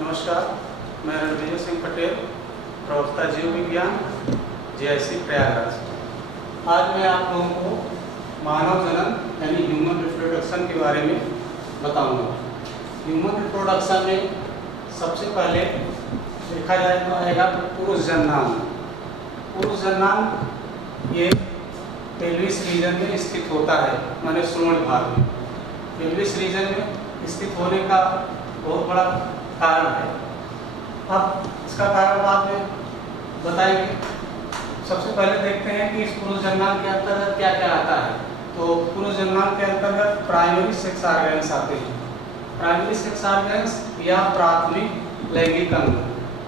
नमस्कार, मैं रणवीर सिंह पटेल, प्रवक्ता जीव विज्ञान, JIC प्रयागराज। आज मैं आप लोगों को मानव जनन यानी ह्यूमन रिप्रोडक्शन के बारे में बताऊंगा। ह्यूमन रिप्रोडक्शन में सबसे पहले देखा जाए तो आएगा पुरुष जन्नांग। पुरुष जन्नांग ये पेल्विस रीजन में स्थित होता है, माने श्रोण भाग में। पेल्विस रीजन में स्थित होने का बहुत बड़ा कारण है। अब इसका कारण बाद में बताएंगे। सबसे पहले देखते हैं कि इस पुरुष जन्नांग के अंतर्गत क्या क्या आता है। तो पुरुष जन्नांग के अंतर्गत प्राइमरी सेक्स ऑर्गन्स आते हैं। प्राइमरी सेक्स ऑर्गन्स या प्राथमिक लैंगिक अंग।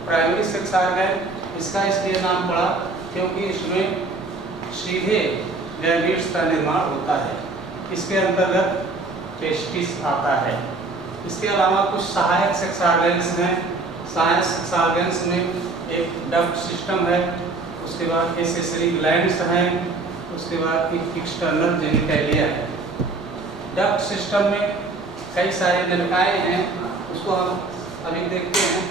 प्राइमरी सेक्स ऑर्गन इसका इसलिए नाम पड़ा क्योंकि इसमें सीधे गैमेट्स का निर्माण होता है। इसके अंतर्गत टेस्टिस आता है। इसके अलावा कुछ सहायक सेक्स ऑर्गन्स हैं। सहायक सेक्स ऑर्गन्स में एक डक्ट सिस्टम है, उसके बाद एसेसरी ग्लैंड्स हैं, उसके बाद एक एक्सटर्नल जेनिटैलिया है। डक्ट सिस्टम में कई सारे नलिकाएं हैं, उसको हम अभी देखते हैं।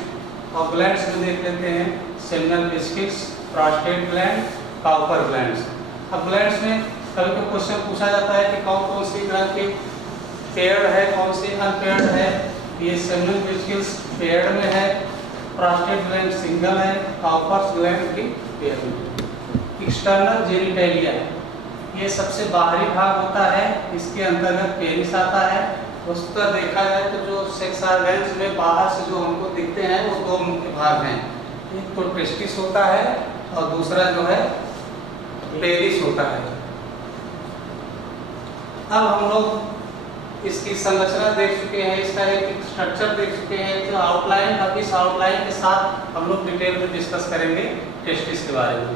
और ग्लैंड्स में देख लेते हैं seminal vesicles, prostate gland, Cowper glands. अब ग्लैंड्स में कभी कोई क्वेश्चन पूछा जाता है कि कौन कौन सी ग्लैंड की पेयर्ड है, कौन सी अनपेयर्ड है। ये सेमिनल वेसिकल्स पेयर्ड में है, प्रोस्टेट ग्लैंड सिंगल है, काउपर ग्लैंड की पेयर में। एक्सटर्नल जेनिटैलिया ये सबसे बाहरी भाग होता है, इसके अंतर्गत पेनिस आता है। उसका देखा जाए तो जो सेक्स ऑर्गन्स में बाहर से जो हमको दिखते हैं वो दो मुख्य भाग हैं। एक तो टेस्टिस होता है और दूसरा जो है पेनिस होता है। अब हम लोग इसकी संरचना देख चुके हैं, इसका एक स्ट्रक्चर देख चुके हैं, जो आउटलाइन। अब इस आउटलाइन के साथ हम लोग डिटेल में डिस्कस करेंगे टेस्टिस के बारे में।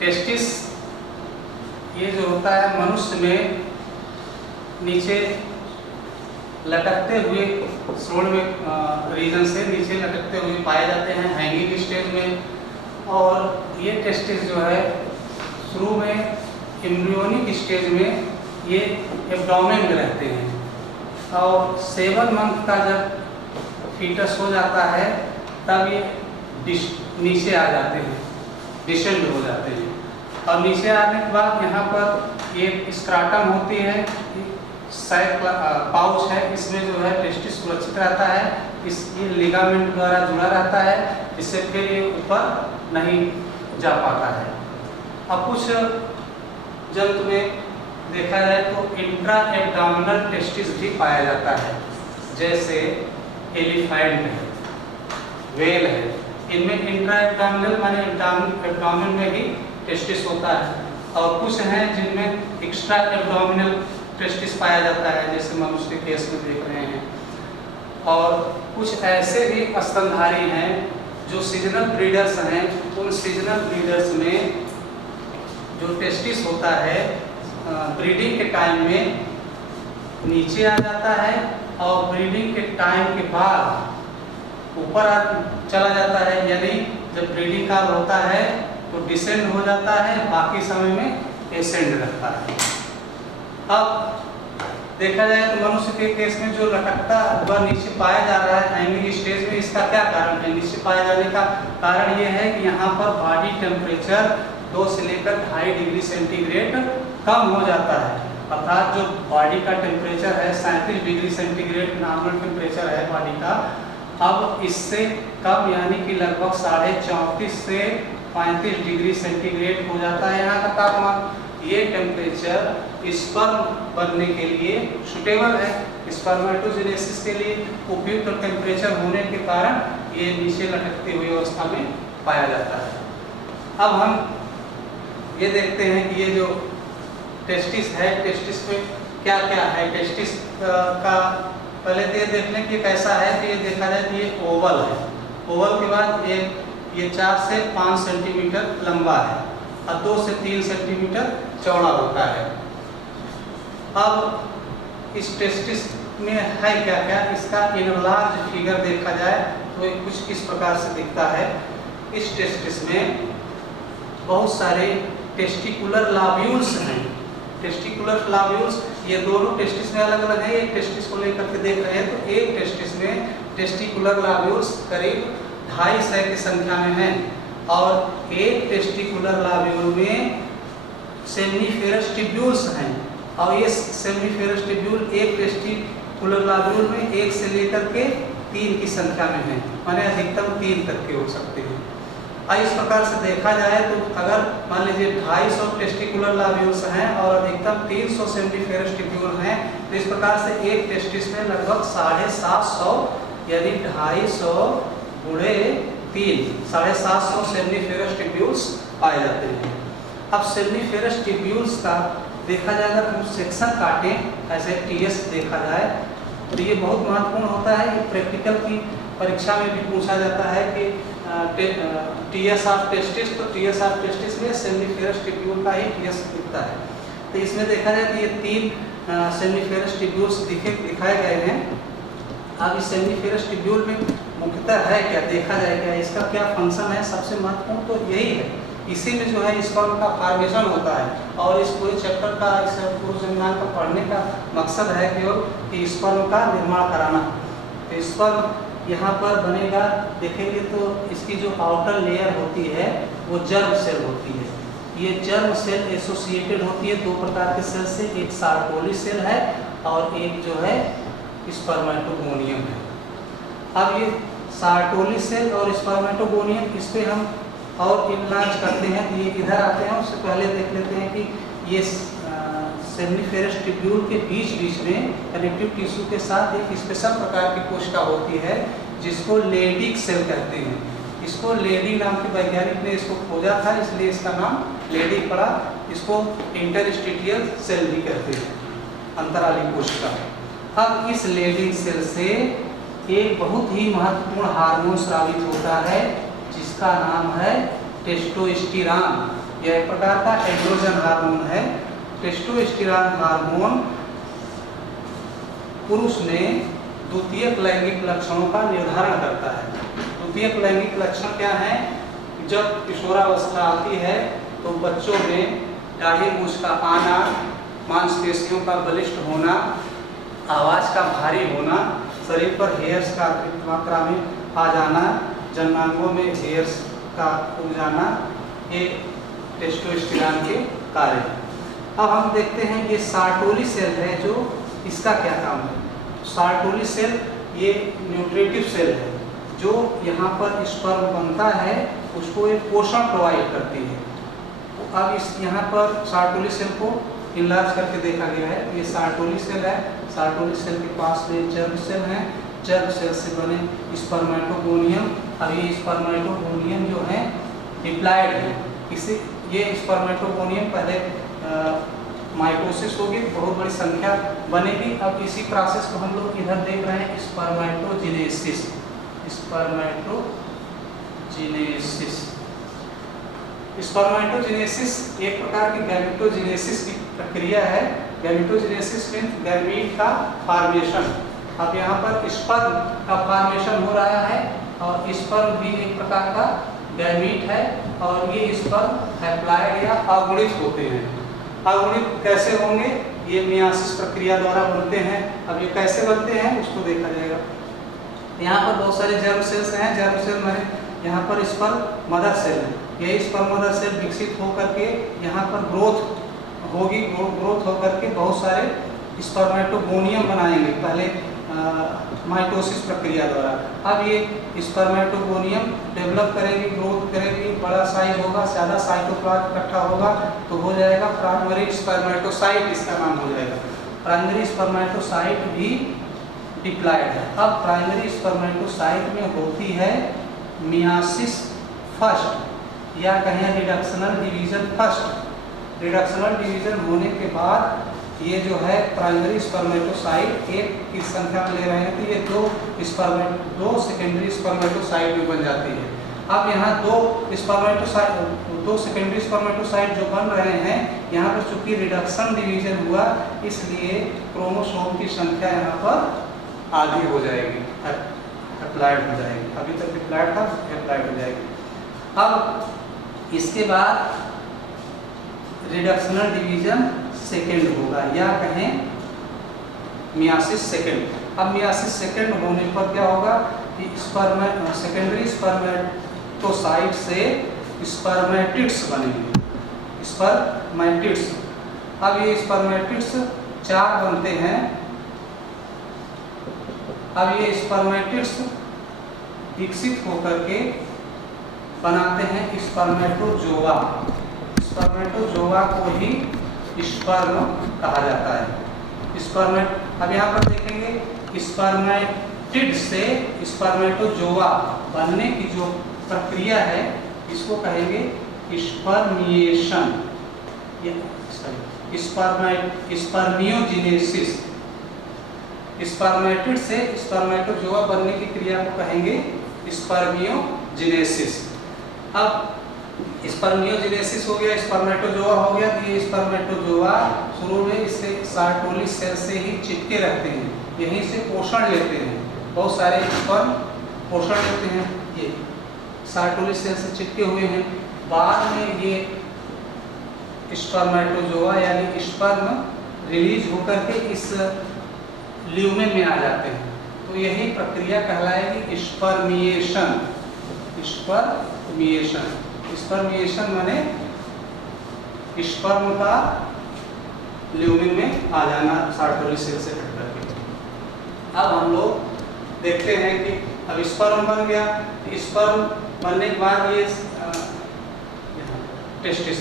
टेस्टिस ये जो होता है मनुष्य में नीचे लटकते हुए श्रोण में रीजन से नीचे लटकते हुए पाए जाते हैं, हैंगिंग स्टेज में। और ये टेस्टिस जो है शुरू में एम्ब्रियोनिक स्टेज में ये एब्डोमेन में रहते हैं और 7 मंथ का जब फीटस हो जाता है तब ये नीचे आ जाते हैं, डिसेंड हो जाते हैं। और नीचे आने के बाद यहाँ पर ये स्क्राटम होती है, सैक पाउच है, इसमें जो है टेस्टिस सुरक्षित रहता है। इस ये लिगामेंट द्वारा जुड़ा रहता है, जिससे फिर ये ऊपर नहीं जा पाता है। अब कुछ जंतु में देखा जाए तो इंट्रा एब्डोमिनल टेस्टिस भी पाया जाता है, जैसे एलिफेंट है, व्हेल है। इनमें इंट्रा एब्डोमिनल माने एब्डोमेन में ही टेस्टिस होता है। और कुछ हैं जिनमें एक्स्ट्रा एब्डोमिनल टेस्टिस पाया जाता है, जैसे मनुष्य के केस में देख रहे हैं। और कुछ ऐसे भी स्तनधारी हैं जो सीजनल ब्रीडर्स हैं। उन सीजनल ब्रीडर्स में जो टेस्टिस होता है ब्रीडिंग के टाइम में नीचे आ जाता है और ब्रीडिंग के टाइम के बाद ऊपर चला जाता है। यानी जब ब्रीडिंग का होता है तो डिसेंड हो जाता है, बाकी समय में एसेंड रहता है। अब देखा जाए तो मनुष्य के केस में जो लटकता हुआ नीचे पाया जा रहा है हैंगिंग स्टेज में, इसका क्या कारण है? नीचे पाए जाने का कारण ये है कि यहाँ पर बॉडी टेम्परेचर 2 से लेकर 2.5 डिग्री सेंटीग्रेड कम हो जाता है। अर्थात जो बॉडी का टेम्परेचर है 37 डिग्री सेंटीग्रेड नॉर्मल टेम्परेचर है बॉडी का, अब इससे कम यानी कि लगभग 34.5 से 35 डिग्री सेंटीग्रेड हो जाता है यहाँ का तापमान। ये टेम्परेचर स्पर्म बनने के लिए सुटेबल है, स्पर्मेटोजेनेसिस के लिए उपयुक्त टेम्परेचर होने के कारण ये नीचे लटकती हुई अवस्था में पाया जाता है। अब हम ये देखते हैं कि ये जो टेस्टिस है, टेस्टिस में क्या क्या है। टेस्टिस का पहले तो ये देख लें कि कैसा है। तो ये देखा जाए तो ये ओवल है। ओवल के बाद ये 4 से 5 सेंटीमीटर लंबा है और 2 से 3 सेंटीमीटर चौड़ा होता है। अब इस टेस्टिस में है क्या क्या, इसका इनलार्ज फिगर देखा जाए तो ये कुछ इस प्रकार से दिखता है। इस टेस्टिस में बहुत सारे टेस्टिकुलर लाब्यूल्स हैं। टेस्टिकुलर लाब्यूल्स ये दोनों टेस्टिस में अलग अलग है। एक टेस्टिस को लेकर के देख रहे हैं तो एक टेस्टिस में टेस्टिकुलर लाब्यूल्स करीब 250 की संख्या में हैं और एक टेस्टिकुलर लाब्यूल में सेमिनिफेरस ट्यूब्यूल्स हैं और ये सेमिनिफेरस ट्यूब्यूल एक टेस्टिकुलर लाब्यूल में 1 से लेकर के 3 की संख्या में है, माने अधिकतम 3 तक के हो सकते हैं। इस प्रकार से देखा जाए तो अगर मान लीजिए 250 टेस्टिकुलर लाब्यूल्स हैं और अधिकतम 300 सेमिनिफेरस ट्यूब्यूल हैं, तो इस प्रकार से एक टेस्टिस में लगभग 750 यानी 250 गुणे 3 750 सेमिनिफेरस ट्यूब्यूल्स पाए जाते हैं। अब सेमिनिफेरस ट्यूब्यूल्स का देखा जाए अगर हम सेक्शन काटें ऐसे टीएस देखा जाए तो ये बहुत महत्वपूर्ण होता है। ये प्रैक्टिकल की परीक्षा में भी पूछा जाता है कि टीएस ऑफ टेस्टिस, तो टीएस ऑफ टेस्टिस में सेमिनिफेरस ट्यूब्यूल का ही टीएस दिखता है। तो इसमें देखा जाए तो ये 3 सेमिनिफेरस ट्यूब्यूल्स दिखाए गए हैं। अब इस सेमिनिफेरस ट्यूब्यूल में मुख्यतः है क्या, देखा जाए क्या इसका क्या फंक्शन है। सबसे महत्वपूर्ण तो यही है, इसी में जो है स्पर्म का फॉर्मेशन होता है और इस पूरे चैप्टर का इस पूर्वजन्मान का पढ़ने का मकसद है केवल कि स्पर्म का निर्माण कराना। तो स्पर्म यहाँ पर बनेगा, देखेंगे तो इसकी जो आउटर लेयर होती है वो जर्म सेल होती है। ये जर्म सेल एसोसिएटेड होती है 2 प्रकार के सेल से, एक सार्कोली सेल है और एक जो है स्पर्मेटोगोनियम है। अब ये सार्कोली सेल और स्पर्मेटोगोनियम, इस पे हम और इलाज करते हैं तो ये इधर आते हैं। उससे पहले देख लेते हैं कि ये सेमिनिफेरस ट्यूब्यूल के बीच में कनेक्टिव टिश्यू के साथ एक स्पेशल प्रकार की कोशिका होती है जिसको लेडिक सेल कहते हैं। इसको लेडी नाम के वैज्ञानिक ने इसको खोजा था, इसलिए इसका नाम लेडी पड़ा। इसको इंटरस्टिशियल सेल भी कहते हैं, अंतराली कोशिका। अब इस लेडिक सेल से एक बहुत ही महत्वपूर्ण हार्मोन स्रावित होता है जिसका नाम है टेस्टोस्टेरोन। यह एक प्रकार का एंड्रोजन हार्मोन है। टेस्टोस्टेरोन हार्मोन पुरुष में द्वितीयक लैंगिक लक्षणों का निर्धारण करता है। द्वितीयक लैंगिक लक्षण क्या है? जब किशोरावस्था आती है तो बच्चों में दाढ़ी मूंछ का आना, मांसपेशियों का बलिष्ठ होना, आवाज का भारी होना, शरीर पर हेयर्स का अतिरिक्त मात्रा में आ जाना, जन्मांगों में हेयर्स का उग जाना, ये टेस्टोस्टेरोन के कार्य हैं। अब हम देखते हैं ये सार्टोली सेल है, जो इसका क्या काम है। सार्टोली सेल ये न्यूट्रिटिव सेल है जो यहाँ पर स्पर्म बनता है उसको एक पोषण प्रोवाइड करती है। अब इस यहाँ पर सार्टोली सेल को इलाज करके देखा गया है। ये सार्टोली सेल है, सार्टोली सेल के पास में जर्म सेल है, जर्म सेल से बने स्पर्मेटोगोनियम। अब ये स्पर्मेटोगोनियम जो है डिप्लॉयड है। इसे ये स्पर्मेटोगोनियम पहले माइटोसिस होगी, बहुत बड़ी संख्या बनेगी। अब इसी प्रोसेस को हम लोग इधर देख रहे हैं, स्पर्मेटोजेनेसिस। स्पर्मेटोजेनेसिस स्पर्मेटोजेनेसिस एक प्रकार की गैमेटोजेनेसिस की प्रक्रिया है। गैमेटोजेनेसिस मीन्स गैमीट का फॉर्मेशन। अब यहाँ पर स्पर्म का फॉर्मेशन हो रहा है और स्पर्म भी एक प्रकार का गैमीट है और ये स्पर्म हैप्लॉयड या अगुणित होते हैं। अगुणित कैसे होंगे? ये मियासिस प्रक्रिया द्वारा बनते हैं। अब ये कैसे बनते हैं उसको देखा जाएगा। यहाँ पर बहुत सारे जर्म सेल्स हैं। जर्म सेल में यहाँ पर स्पर्म मदर सेल है। ये स्पर्म मदर सेल विकसित होकर के यहाँ पर ग्रोथ होगी, ग्रोथ होकर के बहुत सारे स्पर्मेटोगोनियम बनाएंगे पहले माइटोसिस प्रक्रिया द्वारा। अब ये स्पर्मेटोगोनियम डेवलप करेंगे, ग्रोथ करेंगे, बड़ा साइज होगा, ज़्यादा साइटोप्लाज्म इकट्ठा होगा तो हो जाएगा प्राइमरी स्पर्मेटोसाइट, इसका नाम हो जाएगा। प्राइमरी स्पर्मेटोसाइट भी डिप्लॉयड है। अब प्राइमरी स्पर्मेटोसाइट में होती है मियासिस फर्स्ट या कहें reductional division first. Reductional division होने के बाद ये जो है प्राइमरी स्पर्मेटोसाइट एक की संख्या ले रहे हैं तो ये दो सेकेंडरी स्पर्मेटोसाइट में बन जाती है। अब यहाँ दो सेकेंडरी स्पर्मेटोसाइट जो बन रहे हैं, यहाँ पर चूंकि रिडक्शन डिवीजन हुआ इसलिए क्रोमोसोम की संख्या यहाँ पर आधी हो जाएगी, हैप्लॉयड हो जाएगी। अभी तक डिप्लॉयड था, हैप्लॉयड हो जाएगी। अब इसके बाद रिडक्शनल डिवीजन सेकेंड होगा या कहें मियासिस सेकेंड। अब मियासिस सेकेंड होने पर क्या होगा कि सेकेंडरी स्पर्मेटोसाइट से स्पर्मेटिड्स बनेंगे, स्पर्मेटिड्स। अब ये स्पर्मेटिड्स 4 बनते हैं। अब ये स्पर्मेटिड्स विकसित होकर के बनाते हैं स्पर्मेटोजोआ। स्पर्मेटोजोआ को ही स्पर्म कहा जाता है। अब यहाँ पर देखेंगे स्पर्मेटिड से स्पर्मेटोजोआ बनने की जो प्रक्रिया है इसको कहेंगे स्पर्मिएशन, स्पर्मियोजेनेसिस। स्पर्मेटिड से स्पर्मेटोजोआ बनने की क्रिया को कहेंगे स्पर्मियोजेनेसिस। अब स्पर्मियोजेनेसिस हो गया, स्पर्मेटोजोआ हो गया। तो ये स्पर्मेटोजोआ शुरू में इससे सार्टोली सेल से ही चिपके रहते हैं, यहीं से पोषण लेते हैं। बहुत सारे स्पर्म पोषण लेते हैं, ये सार्टोली सेल से चिपके हुए हैं। बाद में ये स्पर्मेटोजोआ यानी स्पर्म रिलीज होकर के इस ल्यूमेन में आ जाते हैं। तो यही प्रक्रिया कहलाएगी स्पर्मिएशन। स्पर्मिएशन माने स्पर्म का ल्यूमेन में आ जाना सार्टोली सेल से कट करके। अब हम लोग देखते हैं कि अब स्पर्म बन गया। स्पर्म बनने के बाद ये टेस्टिस,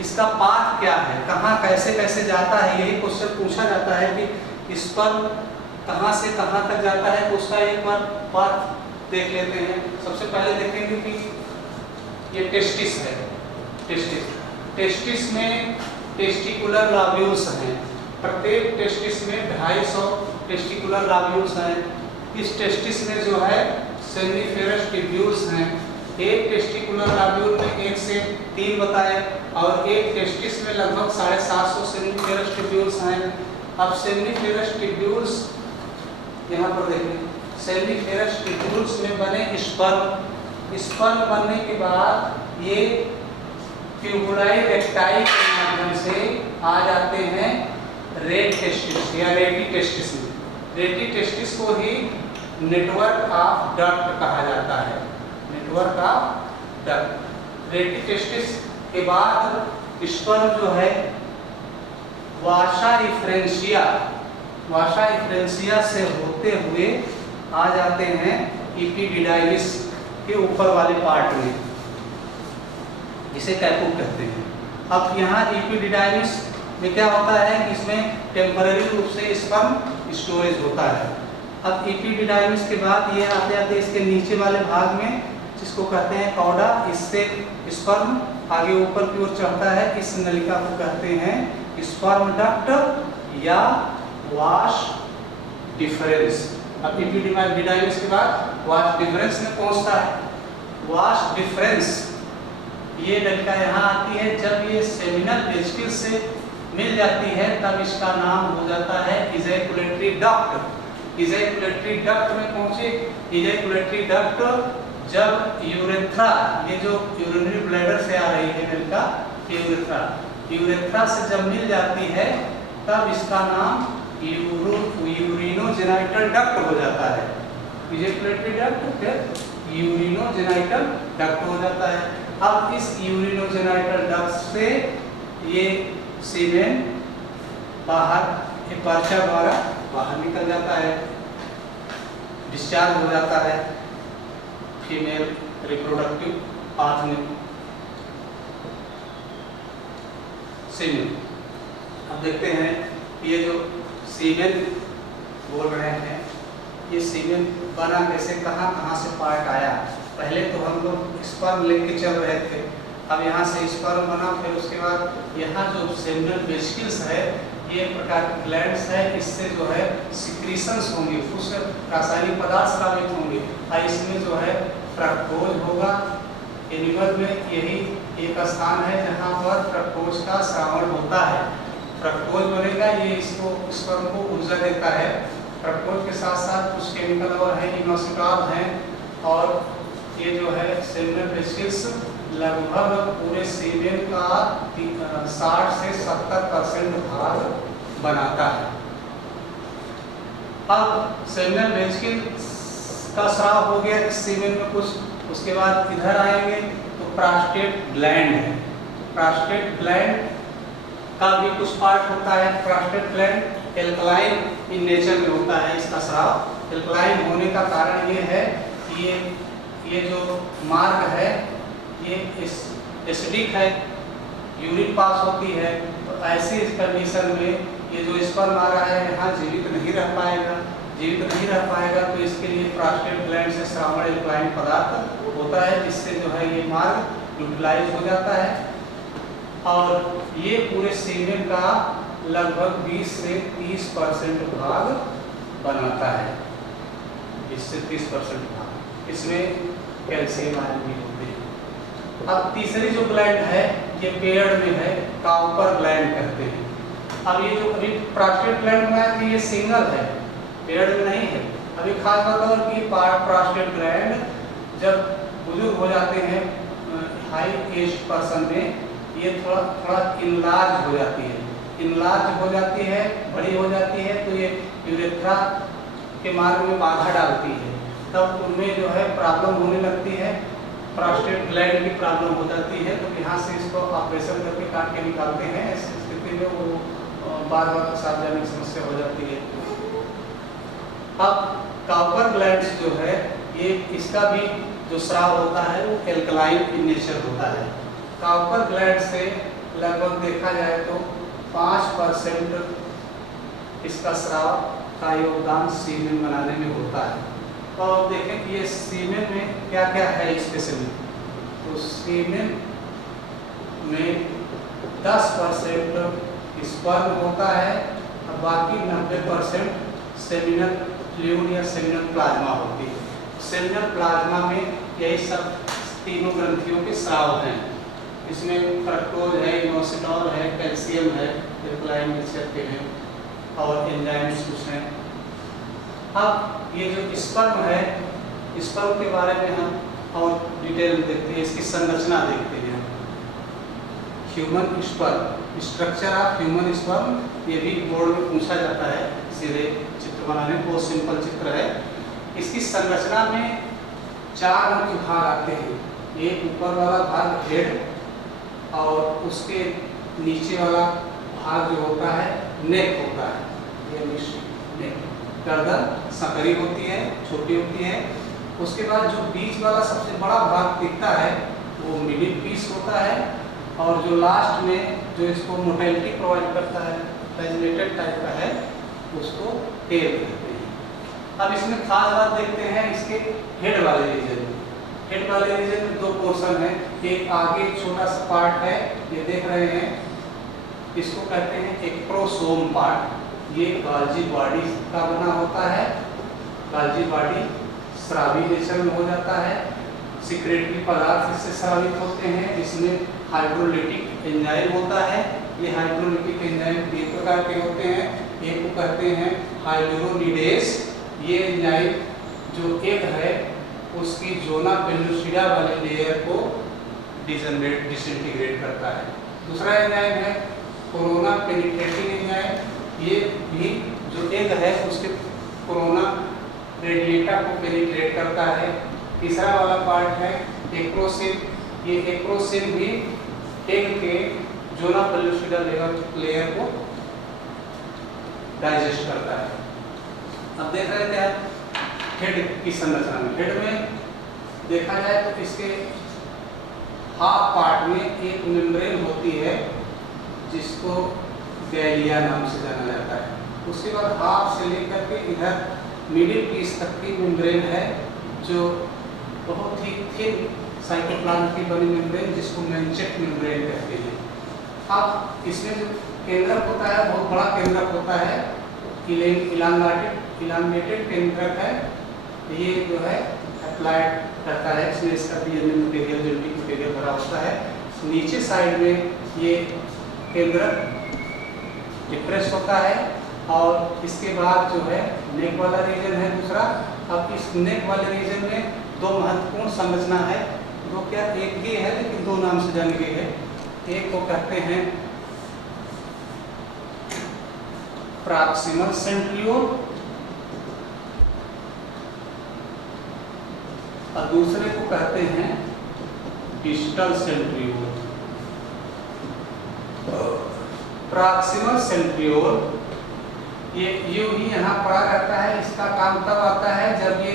इसका पाथ क्या है, कहाँ कैसे कैसे जाता है, यही क्वेश्चन पूछा जाता है कि स्पर्म कहाँ से कहाँ तक जाता है। तो उसका एक बार पाथ देख लेते हैं। सबसे पहले देखेंगे कि ये टेस्टिस है। टेस्टिस में टेस्टिकुलर लाब्यूल्स हैं। प्रत्येक टेस्टिस में 250 टेस्टिकुलर लाब्यूल्स हैं। इस टेस्टिस में जो है सेमिनिफेरस ट्यूब्यूल्स हैं। एक टेस्टिकुलर लाब्यूल में 1 से 3 बताए और एक टेस्टिस में लगभग 750 सेमिनिफेरस ट्यूब्यूल्स हैं। अब सेमिनिफेरस ट्यूब्यूल्स यहाँ पर देखें, सेमिनिफेरस ट्यूब्यूल्स में बने स्पर्म बनने के बाद ये ट्यूबुलाई रेक्टाई के माध्यम से आ जाते हैं रेट टेस्टिस या रेटी टेस्टिस में। रेटी टेस्टिस को ही नेटवर्क ऑफ डक्ट कहा जाता है, नेटवर्क ऑफ डक्ट। रेटी टेस्टिस के बाद स्पर्म जो है वाशा इफ्रेंसिया से होते हुए आ जाते हैं इपिडिडाइमिस के ऊपर वाले पार्ट में, जिसे कैपुट कहते हैं। अब यहाँ इपिडिडाइमिस में क्या होता है कि इसमें टेम्पररी रूप से स्पर्म स्टोरेज होता है। अब इपिडिडाइमिस के बाद ये आते आते इसके नीचे वाले भाग में जिसको कहते हैं कौडा, इससे स्पर्म आगे ऊपर की ओर चढ़ता है। इस नलिका को कहते हैं स्पर्म डक्ट या वाश डिफरेंस। अब इपिडिडाइमिस के बाद वाश डिफरेंस में पहुंचता है। वाश डिफरेंस ये नलिका यहाँ आती है। जब ये सेमिनल वेसिकल से मिल जाती है तब इसका नाम हो जाता है इजैकुलेटरी डक्ट। इजैकुलेटरी डक्ट में पहुंचे। इजैकुलेटरी डक्ट जब यूरेथ्रा, ये जो यूरिनरी ब्लैडर से आ रही है नलिका, यूरेथ्रा से जब मिल जाती है तब इसका नाम यूरिनोजेनाइटल डक्ट हो जाता है। इजैकुलेटरी डक्ट फिर यूरिनोजेनाइटल डक्ट हो जाता है। अब इस यूरिनोजेनाइटल डक्ट से ये सीमेन बाहर एक पर्चा द्वारा बाहर निकल जाता है, डिस्चार्ज हो जाता है फीमेल रिप्रोडक्टिव पाथ में सीमेन। अब देखते हैं ये जो सीमेन बोल रहे हैं, ये सीमेन बना कैसे, कहाँ कहाँ से पार्ट आया। पहले तो हम लोग स्पर्म लेके चल रहे थे, अब यहाँ से स्पर्म बना, फिर उसके बाद यहाँ जो सेमिनल वेसिकल्स है ये एक प्रकार के ग्लैंड्स है। इससे जो है सिक्रीशंस होंगे, कुछ रासायनिक पदार्थ स्रावित होंगे और इसमें जो है फ्रक्टोज होगा। एनिमल में यही एक स्थान है जहाँ पर फ्रक्टोज का श्रावण होता है। फ्रक्टोज बनेगा, ये इसको स्पर्म को ऊर्जा देता है। फ्रक्टोज के साथ साथ कुछ केमिकल और है, इनोसिटॉल हैं, और ये जो है सेमिनल वेसिकल्स लगभग पूरे सीमेन का 60 से 70% भाग बनाता है। अब सेमिनल वेजिकल का स्राव हो गया इस सीमेन में कुछ, उसके बाद इधर आएंगे तो प्रोस्टेट ग्लैंड है। प्रोस्टेट ग्लैंड का भी कुछ पार्ट होता है। Prostate gland alkaline in nature में होता है। इसका स्राव एल्कलाइन होने का कारण ये है कि ये जो मार्ग है ये एसिडिक है, यूरिन पास होती है, तो ऐसी कंडीशन में ये जो स्पर्म आ रहा है यहाँ जीवित नहीं रह पाएगा। जीवित नहीं रह पाएगा तो इसके लिए प्रोस्टेट ग्लैंड से श्रावण एल्कलाइन पदार्थ होता है, जिससे जो है ये मार्ग यूटिलाइज हो जाता है और ये पूरे सीमेन का लगभग 20 से 30% भाग बनाता है। 20 से 30% भाग इसमें कैल्शियम आयन भी होते हैं। अब तीसरी जो ग्लैंड है ये पेड़ में है, काउपर ग्लैंड कहते हैं। अब ये जो अभी प्रोस्टेट ग्लैंड बनाया कि ये सिंगल है, पेड़ में नहीं है। अभी खास बात और कि प्रोस्टेट ग्लैंड जब बुजुर्ग हो जाते हैं, हाई एज पर्सन में, ये थोड़ा इनलार्ज हो जाती है। इनलार्ज हो जाती है, बड़ी हो जाती है, तो ये यूरेथ्रा के मार्ग में बाधा डालती है, तब उनमें जो है प्रॉब्लम होने लगती है, प्रोस्टेट ग्लैंड की प्रॉब्लम हो जाती है। तो यहाँ से इसको ऑपरेशन करके काट के निकालते हैं। ऐसी स्थिति में वो बार बार पेशाब जाने की समस्या हो जाती है। अब काउपर ग्लैंड्स जो है ये इसका भी जो स्राव होता है वो एल्कलाइन इन नेचर होता है। काउपर ग्लैंड से लगभग देखा जाए तो 5% इसका स्राव का योगदान सीमेन बनाने में होता है। तो अब देखें कि ये सीमेन में क्या क्या है स्पेशली। तो सीमेन में 10% स्पर्म होता है और बाकी 90% सेमिनल फ्लूइड या सेमिनल प्लाज्मा होती है। सेमिनल प्लाज्मा में यही सब तीनों ग्रंथियों के स्राव हैं। इसमें फ्रक्टोज है, इनोसिटॉल है, कैल्शियम है, एल्कलाइन नेचर के हैं और एंजाइम्स कुछ हैं। अब ये जो स्पर्म है, स्पर्म के बारे में हम और डिटेल देखते हैं, इसकी संरचना देखते हैं। Human sperm, structure of human sperm, ये भी बोर्ड में पूछा जाता है सीधे चित्र बनाने, बहुत सिंपल चित्र है। इसकी संरचना में 4 मुख्य भाग आते हैं। एक ऊपर वाला भाग हेड और उसके नीचे वाला भाग जो होता है नेक होता है। ये नेक, गर्दन संकरी होती है, छोटी होती है। उसके बाद जो बीच वाला सबसे बड़ा भाग दिखता है वो मिडिल पीस होता है और जो लास्ट में जो इसको मोटेलिटी प्रोवाइड करता है, पैजिनेटेड टाइप का है, उसको टेल कहते हैं। अब इसमें खास बात देखते हैं इसके हेड वाले रीजन में। हेड वाले रीजन में 2 पोर्शन है। एक आगे छोटा सा पार्ट है, ये देख रहे हैं, इसको कहते हैं एक्ट्रोसोम पार्ट। ये गाल्जी बॉडी का बना होता है। गाल्जी बॉडी स्रावी नेचर में हो जाता है। सिक्रेटरी पदार्थ इससे स्रावित होते हैं। इसमें हाइड्रोलिटिक एंजाइम होता है। ये हाइड्रोलिटिक एंजाइम 3 प्रकार के होते हैं। एक को कहते हैं हाइड्रोनिडेस। ये एंजाइम जो एक है उसकी जोना पेलुसिडा वाले लेयर को डिसइंटीग्रेट करता है। दूसरा एंजाइम है कोरोना पेनिट्रेटिंग एंजाइम। ये भी जो एक है उसके कोरोना रेडिएटा को पेनिट्रेट करता है। तीसरा वाला पार्ट है एक्रोसिन। ये एक्रोसिन भी एग के जोना पेलुसिडा लेयर को डाइजेस्ट करता है। अब देख रहे थे आप हेड की संरचना में। हेड में देखा जाए तो इसके हाफ पार्ट में एक मेम्ब्रेन होती है जिसको गैलिया नाम से जाना जाता है। उसके बाद हाफ से लेकर के इधर मिडिल पीस तक की मेम्ब्रेन है जो बहुत ही थिन साइटोप्लाज्म की बनी मेम्ब्रेन, जिसको मेंचेट मेम्ब्रेन कहते हैं। अब इसमें जो केंद्रक होता है बहुत बड़ा केंद्रक होता है, इलांगेटेड केंद्रक है। ये जो है अप्लाइड करता है, इसमें इसका डीएनए मटेरियल, जेनेटिक मटेरियल भरा होता है। नीचे साइड में ये केंद्रक डिप्रेस होता है और इसके बाद जो है नेक वाला रीजन है दूसरा। अब इस नेक वाले रीजन में 2 महत्वपूर्ण संरचना है। 2 क्या, एक ही है लेकिन 2 नाम से जानी गई है। एक को कहते हैं प्रॉक्सिमल सेंट्रियोल और दूसरे को कहते हैं डिस्टल सेंट्रियोल। प्रॉक्सिमल सेंट्रियोल ये यूं ही यहाँ पड़ा रहता है। इसका काम तब आता है जब ये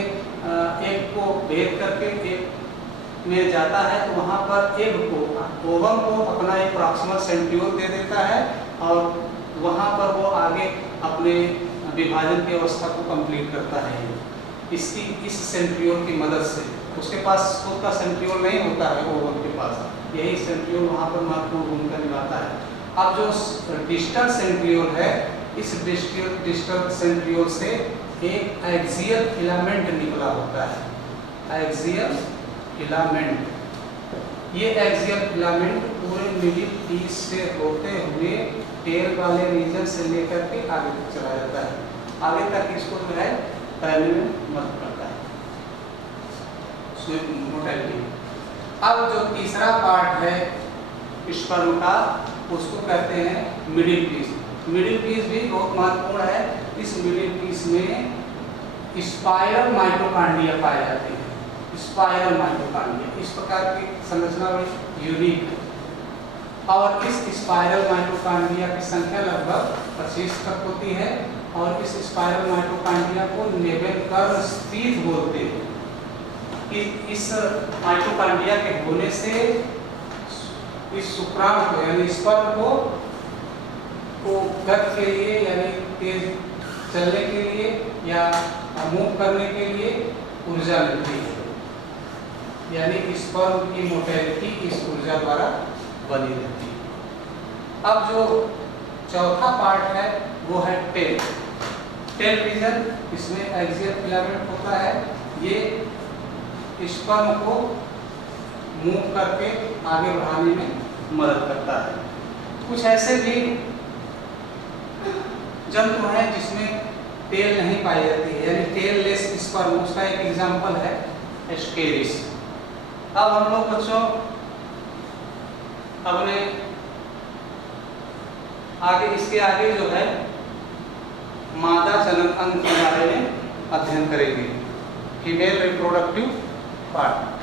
एक को भेद करके एक में जाता है तो वहाँ पर एग को ओवम को अपना एक प्रॉक्सिमल सेंट्रियोल दे देता है और वहाँ पर वो आगे अपने विभाजन की अवस्था को कंप्लीट करता है इसकी इस सेंट्रियोल की मदद से। उसके पास खुद का सेंट्रियोल नहीं होता है ओवम के पास, यही सेंट्रियोल वहाँ पर महत्वपूर्ण भूमिका निभाता है। अब जो डिस्टल सेंट्रियोल है, इस डिस्टल सेंट्रियोल से एक एक्सियल फिलामेंट निकला होता है। एक्सियल फिलामेंट, ये एक्सियल फिलामेंट पूरे मिडिल पीस से होते हुए टेल वाले रीजन से लेकर के आगे तक चला जाता है। आगे तक इसको जो है तैरने में मदद करता है मोटाइलिटी। अब जो तीसरा पार्ट है स्पर्म का, उसको कहते हैं मिडिल पीस। मिडिल पीस भी बहुत महत्वपूर्ण है। इस मिडिल पीस में स्पाइरल माइटोकॉन्ड्रिया पाए जाते हैं। स्पाइरल माइटोकॉन्ड्रिया, इस प्रकार की संरचना बड़ी यूनिक है और इस स्पाइरल माइटोकॉन्ड्रिया की संख्या लगभग 25 तक होती है और इस स्पाइरल माइटोकॉन्ड्रिया को नेबेलकर स्पीथ बोलते हैं। कि इस माइटोकॉन्ड्रिया के होने से इस शुक्राणु को यानी स्पर्म को गति के लिए यानी तेज चलने के लिए या मूव करने के लिए ऊर्जा मिलती है, यानी स्पर्म की मोटिलिटी इस ऊर्जा द्वारा बनी रहती है। अब जो चौथा पार्ट है वो है टेल। टेल रीजन, इसमें एक्सियल फिलामेंट होता है। ये स्पर्म को मूव करके आगे बढ़ाने में मदद करता है। कुछ ऐसे भी जंतु हैं जिसमें टेल नहीं पाई जाती है, यानी टेल लेस स्पर्म। उसका एक एग्जाम्पल है एस्केरिस। अब हम लोग बच्चों अपने आगे इसके आगे जो है मादा जनन अंग के बारे में अध्ययन करेंगे, फीमेल रिप्रोडक्टिव पार्ट।